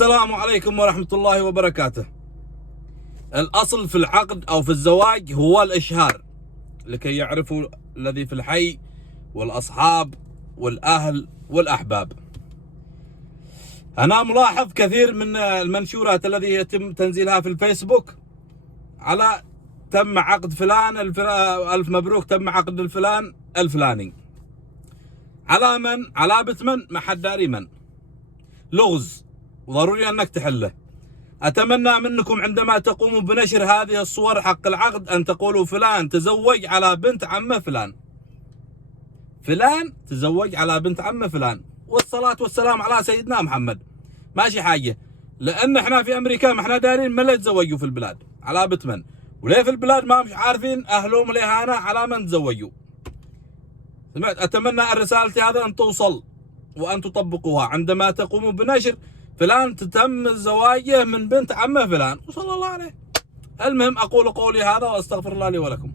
السلام عليكم ورحمة الله وبركاته. الأصل في العقد أو في الزواج هو الإشهار، لكي يعرفوا الذي في الحي والأصحاب والأهل والأحباب. أنا ملاحظ كثير من المنشورات الذي يتم تنزيلها في الفيسبوك على تم عقد فلان ألف مبروك، تم عقد الفلان الفلاني. على من؟ على بيت من؟ ما حد داري من. لغز وضروري أنك تحله. أتمنى منكم عندما تقوموا بنشر هذه الصور حق العقد أن تقولوا فلان تزوج على بنت عمه فلان، فلان تزوج على بنت عمه فلان، والصلاة والسلام على سيدنا محمد. ماشي حاجة، لأن احنا في أمريكا ما احنا دارين من اللي تزوجوا في البلاد على بنت من، وليه في البلاد ما مش عارفين أهلهم ليهانا على من تزوجوا. سمعت؟ أتمنى رسالتي هذا أن توصل وأن تطبقوها عندما تقوموا بنشر فلان تتم زواجه من بنت عمه فلان وصلى الله عليه. المهم أقول قولي هذا وأستغفر الله لي ولكم.